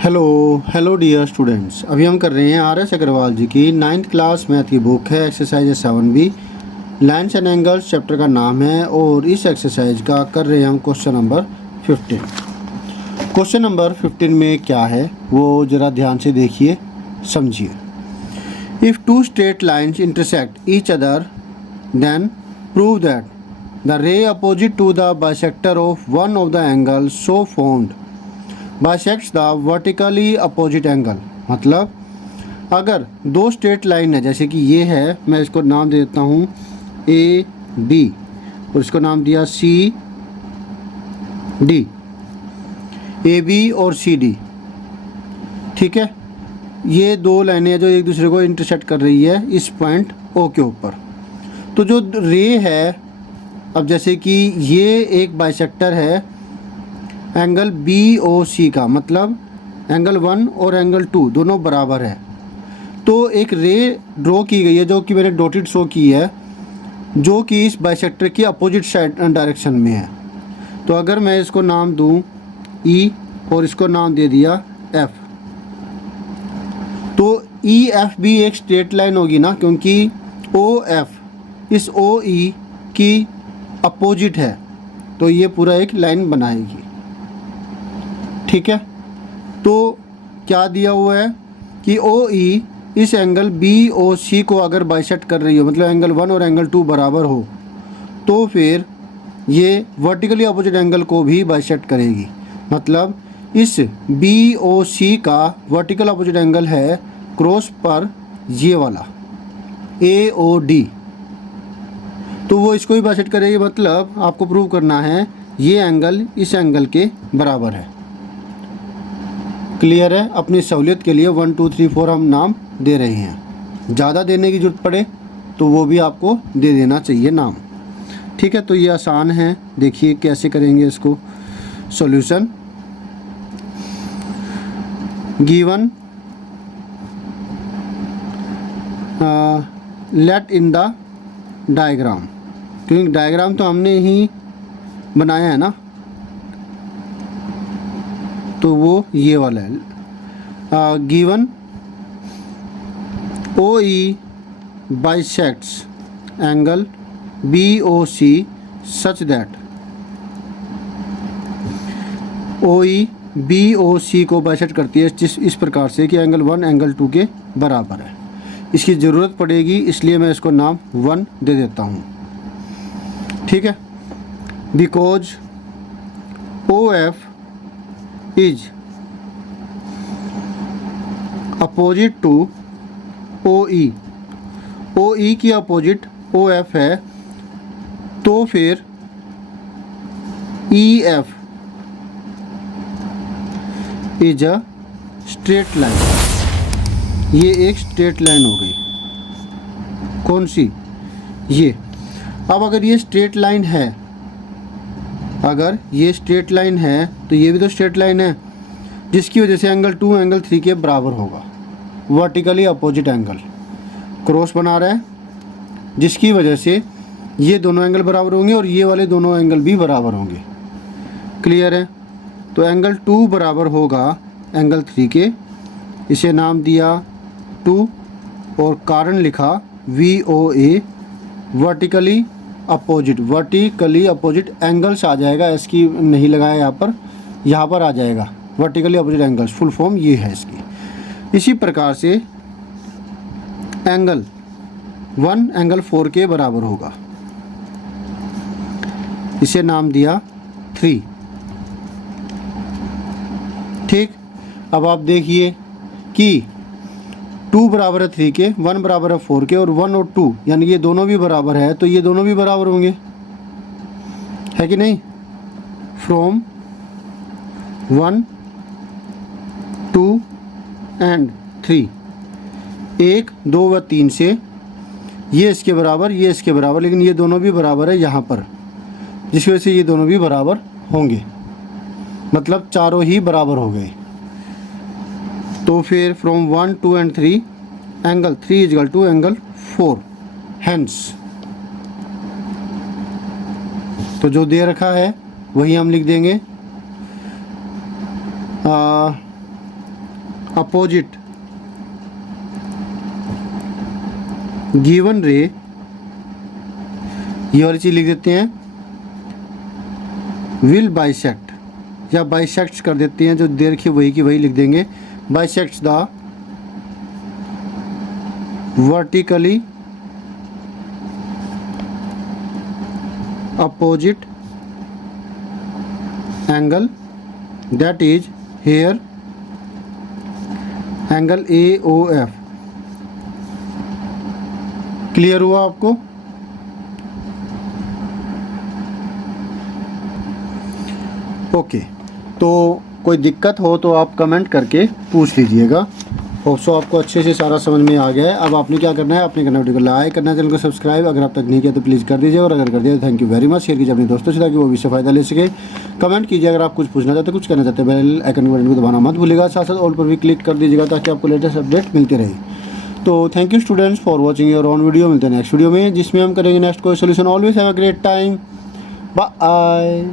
Hello dear students. अभी हम कर रहे हैं आर.एस. अग्रवाल जी की 9th क्लास मैथ की बुक है exercise 7B lines and angles chapter का नाम है और इस एक्सरसाइज का कर रहे हैं हम क्वेश्चन नंबर 15। क्वेश्चन नंबर 15 में क्या है वो ज़रा ध्यान से देखिए, समझिए। If two straight lines intersect each other then prove that the ray opposite to the bisector of one of the angle so formed bisects the vertically opposite angle. मतलब अगर दो स्ट्रेट लाइन है, जैसे कि ये है, मैं इसको नाम दे देता हूँ ए बी और इसको नाम दिया सी डी, ए बी और सी डी, ठीक है। ये दो लाइनें जो एक दूसरे को इंटरसेक्ट कर रही है इस पॉइंट ओ के ऊपर। तो जो रे है, अब जैसे कि ये एक बाइसेक्टर है एंगल बी ओ सी का, मतलब एंगल 1 और एंगल 2 दोनों बराबर है। तो एक रे ड्रॉ की गई है जो कि मैंने डॉटेड शो की है, जो कि इस बाइसेक्टर की अपोजिट साइड डायरेक्शन में है। तो अगर मैं इसको नाम दूं ई और इसको नाम दे दिया एफ, तो ई एफ भी एक स्ट्रेट लाइन होगी ना, क्योंकि ओ एफ इस ओ ई की अपोजिट है, तो ये पूरा एक लाइन बनाएगी, ठीक है। तो क्या दिया हुआ है कि ओ ई इस एंगल बी ओ सी को अगर बाइसेक्ट कर रही हो, मतलब एंगल 1 और एंगल 2 बराबर हो, तो फिर ये वर्टिकली अपोजिट एंगल को भी बाइसेक्ट करेगी। मतलब इस बी ओ सी का वर्टिकल अपोजिट एंगल है क्रॉस पर ये वाला ए ओ डी, तो वो इसको भी बाइसेक्ट करेगी। मतलब आपको प्रूव करना है ये एंगल इस एंगल के बराबर है। क्लियर है? अपनी सहूलियत के लिए 1 2 3 4 हम नाम दे रहे हैं, ज़्यादा देने की ज़रूरत पड़े तो वो भी आपको दे देना चाहिए नाम, ठीक है। तो ये आसान है, देखिए कैसे करेंगे इसको। Solution given let in the diagram, क्योंकि डायग्राम तो हमने ही बनाया है ना, तो वो ये वाला है। Given O E bisects angle B O C such that, O E B O C को बाइसेक्ट करती है इस प्रकार से कि एंगल 1 एंगल 2 के बराबर है। इसकी ज़रूरत पड़ेगी, इसलिए मैं इसको नाम 1 दे देता हूँ, ठीक है। Because O F is opposite to O E की अपोजिट ओ एफ है, तो फिर E F is a straight line. ये एक स्ट्रेट लाइन हो गई। कौन सी? ये। अब अगर ये स्ट्रेट लाइन है, अगर ये स्ट्रेट लाइन है तो ये भी तो स्ट्रेट लाइन है, जिसकी वजह से एंगल 2 एंगल 3 के बराबर होगा। वर्टिकली अपोजिट एंगल क्रॉस बना रहा है, जिसकी वजह से ये दोनों एंगल बराबर होंगे और ये वाले दोनों एंगल भी बराबर होंगे। क्लियर है? तो एंगल 2 बराबर होगा एंगल 3 के, इसे नाम दिया 2 और कारण लिखा वी ओ ए। वर्टिकली अपोजिट एंगल्स आ जाएगा, इसकी नहीं लगाया यहाँ पर आ जाएगा vertically opposite angles, full form ये है इसकी। इसी प्रकार से एंगल 1 एंगल 4 के बराबर होगा, इसे नाम दिया 3, ठीक। अब आप देखिए कि 2 बराबर है 3 के, 1 बराबर है 4 के, और 1 और 2 यानी ये दोनों भी बराबर है, तो ये दोनों भी बराबर होंगे, है कि नहीं। फ्रॉम 1 2 एंड 3, 1 2 व 3 से ये इसके बराबर, ये इसके बराबर, लेकिन ये दोनों भी बराबर है यहाँ पर, जिसकी वजह से ये दोनों भी बराबर होंगे, मतलब चारों ही बराबर हो गए। तो फिर from 1 2 and 3 angle 3 is equal to angle 4, hence. तो जो दे रखा है वही हम लिख देंगे। अपोजिट गिवन रे, ये वाली चीज़ लिख देते हैं, विल बाइसेक्ट या बाइसेक्ट्स कर देते हैं, जो देर की वही की वही लिख देंगे, bisects the vertically opposite angle that is here angle AOF। Clear हुआ आपको? ओके, तो कोई दिक्कत हो तो आप कमेंट करके पूछ लीजिएगा। होप सो आपको अच्छे से सारा समझ में आ गया है। अब आपने क्या करना है, आपने करना वीडियो को लाइक करना है, चैनल को सब्सक्राइब अगर आप तक नहीं किया तो प्लीज़ कर दीजिए, और अगर कर दिया तो thank you very much. Share कीजिए अपने दोस्तों से ताकि वो भी इससे फ़ायदा ले सके। कमेंट कीजिए अगर आप कुछ पूछना चाहते हैं, कुछ कहना चाहते हैं, बेल आइकन बटन को दबाना मत भूलिएगा। साथ साथ ऑल पर भी क्लिक कर दीजिएगा ताकि आपको लेटेस्ट अपडेट मिलते रहे। तो thank you students for watching your own video. मिलते हैं नेक्स्ट वीडियो में, जिसमें हम करेंगे नेक्स्ट कोई solution. Always have a great time, bye.